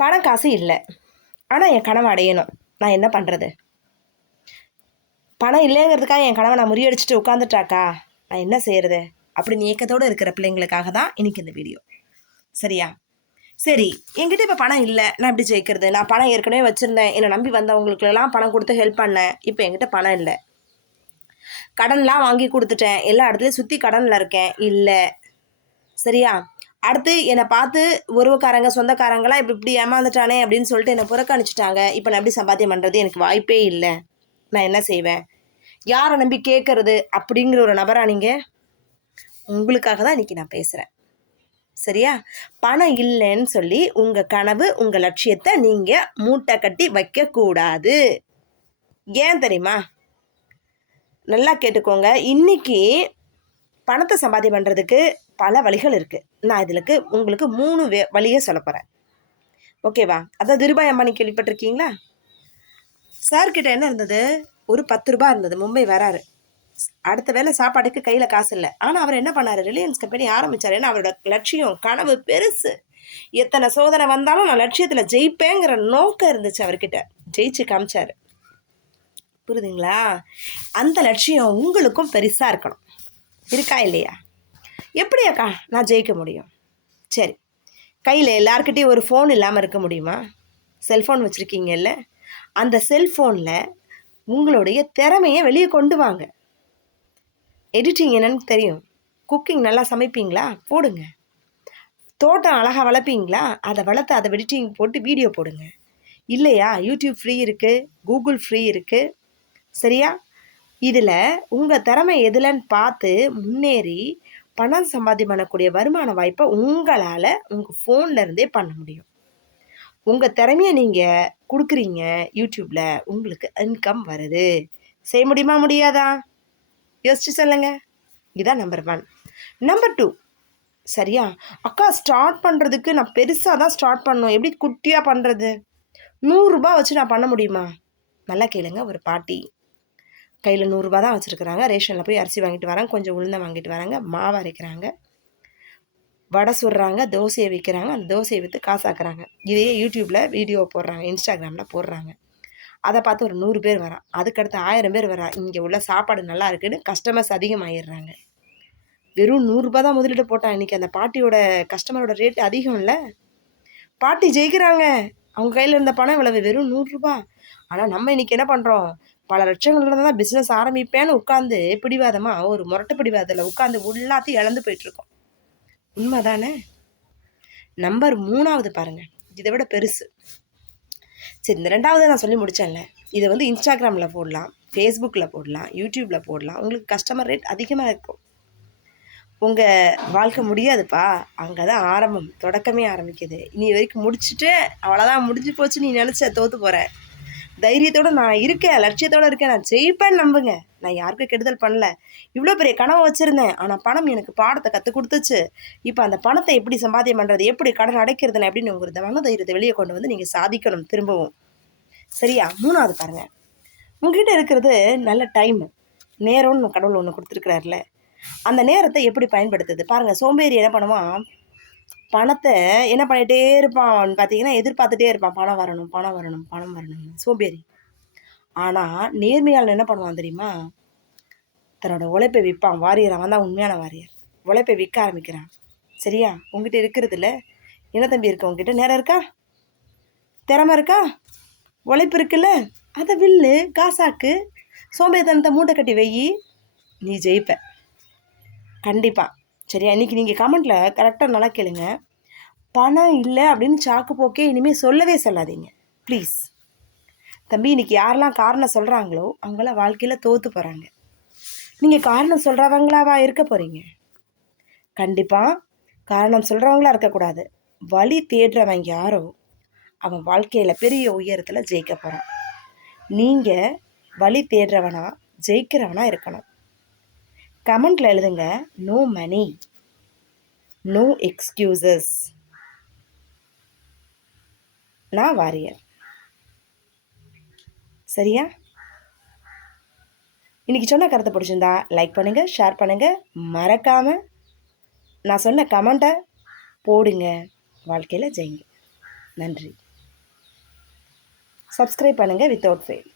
பணம் காசு இல்லை, ஆனால் என் கனவை அடையணும். நான் என்ன பண்ணுறது? பணம் இல்லைங்கிறதுக்காக என் கனவை நான் முறியடிச்சிட்டு உட்காந்துட்டாக்கா நான் என்ன செய்கிறது அப்படின்னு ஏக்கத்தோடு இருக்கிற பிள்ளைங்களுக்காக தான் இன்றைக்கி இந்த வீடியோ. சரியா? சரி, என்கிட்ட இப்போ பணம் இல்லை, நான் எப்படி ஜெயிக்கிறது? நான் பணம் ஏற்கனவே வச்சுருந்தேன், என்னை நம்பி வந்தவங்களுக்குலாம் பணம் கொடுத்து ஹெல்ப் பண்ணேன், இப்போ என்கிட்ட பணம் இல்லை, கடன்லாம் வாங்கி கொடுத்துட்டேன், எல்லா இடத்துலையும் சுற்றி கடனில் இருக்கேன், இல்லை. சரியா? அடுத்து என்னை பார்த்து உறவுக்காரங்க சொந்தக்காரங்களாம் இப்படி ஏமாந்துட்டானே அப்படின்னு சொல்லிட்டு என்னை புறக்கணிச்சிட்டாங்க. இப்போ நான் எப்படி சம்பாத்தியம் பண்ணுறது? எனக்கு வாய்ப்பே இல்லை, நான் என்ன செய்வேன்? யாரை நம்பி கேட்கறது அப்படிங்கிற ஒரு நபரா நீங்கள்? உங்களுக்காக தான் இன்றைக்கி நான் பேசுகிறேன். சரியா? பணம் இல்லைன்னு சொல்லி உங்கள் கனவு உங்கள் லட்சியத்தை நீங்கள் மூட்டை கட்டி வைக்கக்கூடாது. ஏன் தெரியுமா? நல்லா கேட்டுக்கோங்க. இன்றைக்கி பணத்தை சம்பாத்தியம் பண்ணுறதுக்கு பல வழிகள் இருக்குது. நான் இதுக்கு உங்களுக்கு 3 வழியை சொல்ல போகிறேன். ஓகேவா? அதாவது திருபாய் அம்பானி கேள்விப்பட்டிருக்கீங்களா? சார்கிட்ட என்ன இருந்தது? ஒரு 10 ரூபா இருந்தது. மும்பை வராரு, அடுத்த வேலை சாப்பாட்டுக்கு கையில் காசு இல்லை. ஆனால் அவர் என்ன பண்ணார்? ரிலையன்ஸ் கம்பெனி ஆரம்பித்தார். ஏன்னா அவரோட லட்சியம் கனவு பெருசு. எத்தனை சோதனை வந்தாலும் நான் லட்சியத்தில் ஜெயிப்பேங்கிற நோக்கம் இருந்துச்சு அவர்கிட்ட. ஜெயிச்சு காமிச்சார். புரியுதுங்களா? அந்த லட்சியம் உங்களுக்கும் பெருசாக இருக்கணும். இருக்கா இல்லையா? எப்படி அக்கா நான் ஜெயிக்க முடியும்? சரி, கையில் எல்லாருக்கிட்டையும் ஒரு ஃபோன் இல்லாமல் இருக்க முடியுமா? செல்ஃபோன் வச்சுருக்கீங்கல்ல, அந்த செல்ஃபோனில் உங்களுடைய திறமையை வெளியே கொண்டு வாங்க. எடிட்டிங் என்னன்னு தெரியும், குக்கிங் நல்லா சமைப்பீங்களா? போடுங்க. தோட்டம் அழகாக வளர்ப்பீங்களா? அதை வளர்த்து அதை எடிட்டிங் போட்டு வீடியோ போடுங்க. இல்லையா? யூடியூப் ஃப்ரீ இருக்குது, கூகுள் ஃப்ரீ இருக்குது. சரியா? இதில் உங்கள் திறமை எதுலன்னு பார்த்து முன்னேறி பணம் சம்பாத்தியம் பண்ணக்கூடிய வருமான வாய்ப்பை உங்களால் உங்கள் ஃபோன்லேருந்தே பண்ண முடியும். உங்கள் திறமையை நீங்கள் கொடுக்குறீங்க யூடியூப்பில், உங்களுக்கு இன்கம் வருது. செய்ய முடியுமா முடியாதா? யோசிச்சு சொல்லுங்க. இதுதான் நம்பர் 1. நம்பர் 2, சரியா? அக்கா ஸ்டார்ட் பண்ணுறதுக்கு நான் பெருசாக தான் ஸ்டார்ட் பண்ணணும், எப்படி குட்டியாக பண்ணுறது? 100 ரூபா வச்சு நான் பண்ண முடியுமா? நல்லா கேளுங்க. ஒரு பாட்டி கையில் 100 ரூபா தான் வச்சுருக்குறாங்க. ரேஷனில் போய் அரிசி வாங்கிட்டு வராங்க, கொஞ்சம் உளுந்தை வாங்கிட்டு வராங்க, மாவு அரைக்கிறாங்க, வடை சுடுறாங்க, தோசையை விற்கிறாங்க, அந்த தோசையை விற்று காசாக்குறாங்க. இதையே யூடியூப்பில் வீடியோ போடுறாங்க, இன்ஸ்டாகிராமில் போடுறாங்க. அதை பார்த்து ஒரு 100 பேர் வரான், அதுக்கடுத்து 1000 பேர் வரா. இங்கே உள்ள சாப்பாடு நல்லா இருக்குன்னு கஸ்டமர்ஸ் அதிகமாகிடுறாங்க. வெறும் 100 ரூபா தான் முதலீடு போட்டான். இன்றைக்கி அந்த பாட்டியோட கஸ்டமரோட ரேட்டு அதிகம் இல்லை? பாட்டி ஜெயிக்கிறாங்க. அவங்க கையில் இருந்த பணம் இவ்வளவு, வெறும் 100 ரூபா. ஆனால் நம்ம இன்றைக்கி என்ன பண்ணுறோம்? பல லட்சங்கள்ல தான் பிஸ்னஸ் ஆரம்பிப்பேன்னு உட்காந்து பிடிவாதமாக ஒரு முரட்டு பிடிவாதத்தில் உட்காந்து எல்லாத்தையும் இழந்து போயிட்டுருக்கோம். உண்மை தானே? நம்பர் 3வது பாருங்கள், இதை விட பெருசு. சரி, இந்த 2வது நான் சொல்லி முடித்தேன்ல, இதை இன்ஸ்டாகிராமில் போடலாம், ஃபேஸ்புக்கில் போடலாம், யூடியூப்பில் போடலாம். உங்களுக்கு கஸ்டமர் ரேட் அதிகமாக இருக்கும். உங்கள் வாழ்க்கை முடியாதுப்பா, அங்கே தான் ஆரம்பம், தொடக்கமே ஆரம்பிக்குது. இனி வரைக்கும் முடிச்சுட்டு அவ்வளோதான், முடிஞ்சு போச்சு நீ நினச்ச தோற்று போகிற. தைரியத்தோடு நான் இருக்கேன், லட்சியத்தோடு இருக்கேன், நான் ஜெயிப்பேன்னு நம்புங்க. நான் யாருக்கும் கெடுதல் பண்ணல. இவ்வளோ பெரிய கனவை வச்சுருந்தேன், ஆனால் பணம் எனக்கு பாடத்தை கற்றுக் கொடுத்துச்சு. இப்போ அந்த பணத்தை எப்படி சம்பாத்தியம் பண்ணுறது, எப்படி கடன் அடைக்கிறதுன்னு அப்படின்னு உங்கள் மன தைரியத்தை வெளியே கொண்டு நீங்கள் சாதிக்கணும் திரும்பவும். சரியா? 3வது பாருங்கள், உங்ககிட்ட இருக்கிறது நல்ல டைமு, நேரம்னு கடவுள் ஒன்று கொடுத்துருக்குறாருல, அந்த நேரத்தை எப்படி பயன்படுத்துது பாருங்கள். சோம்பேறி என்ன பண்ணுவான்? பணத்தை என்ன பண்ணிகிட்டே இருப்பான் பார்த்தீங்கன்னா, எதிர்பார்த்துட்டே இருப்பான், பணம் வரணும் பணம் வரணும் பணம் வரணும், சோம்பேறி. ஆனால் நேர்மையாளன் என்ன பண்ணுவான் தெரியுமா? தன்னோட உழைப்பை விற்பான். வாரியர், அவன் தான் உண்மையான வாரியர். உழைப்பை விற்க ஆரம்பிக்கிறான். சரியா? உங்ககிட்ட இருக்கிறதுல என்ன தம்பி இருக்கு? உங்ககிட்ட நேரம் இருக்கா? திறமை இருக்கா? உழைப்பு இருக்குல்ல? அதை வில்லு, காசாக்கு, சோம்பேறித்தனத்தை மூட்டை கட்டி வெயி, நீ ஜெயிப்ப கண்டிப்பாக. சரியா? இன்றைக்கி நீங்கள் கமெண்ட்டில் கரெக்டாக நல்லா கேளுங்க. பணம் இல்லை அப்படின்னு சாக்கு போக்கே இனிமேல் சொல்லவே சொல்லாதீங்க ப்ளீஸ். தம்பி, இன்றைக்கி யாரெல்லாம் காரணம் சொல்கிறாங்களோ அவங்களாம் வாழ்க்கையில் தோற்று போகிறாங்க. நீங்கள் காரணம் சொல்கிறவங்களாவா இருக்க போகிறீங்க? கண்டிப்பாக காரணம் சொல்கிறவங்களா இருக்கக்கூடாது. வழி தேடுறவங்க யாரோ அவன் வாழ்க்கையில் பெரிய உயரத்தில் ஜெயிக்க போகிறான். நீங்கள் வழி தேடுறவனா ஜெயிக்கிறவனா இருக்கணும். கமெண்ட்டில் எழுதுங்க, நோ மணி, நோ எக்ஸ்கியூசஸ், நான் வாரியர். சரியா? இன்றைக்கி சொன்ன கருத்தை பிடிச்சிருந்தா லைக் பண்ணுங்கள், ஷேர் பண்ணுங்கள், மறக்காமல் நான் சொன்ன கமெண்ட்டை போடுங்க. வாழ்க்கையில் ஜெயிங்க. நன்றி. சப்ஸ்கிரைப் பண்ணுங்கள் வித்தவுட் ஃபெயில்.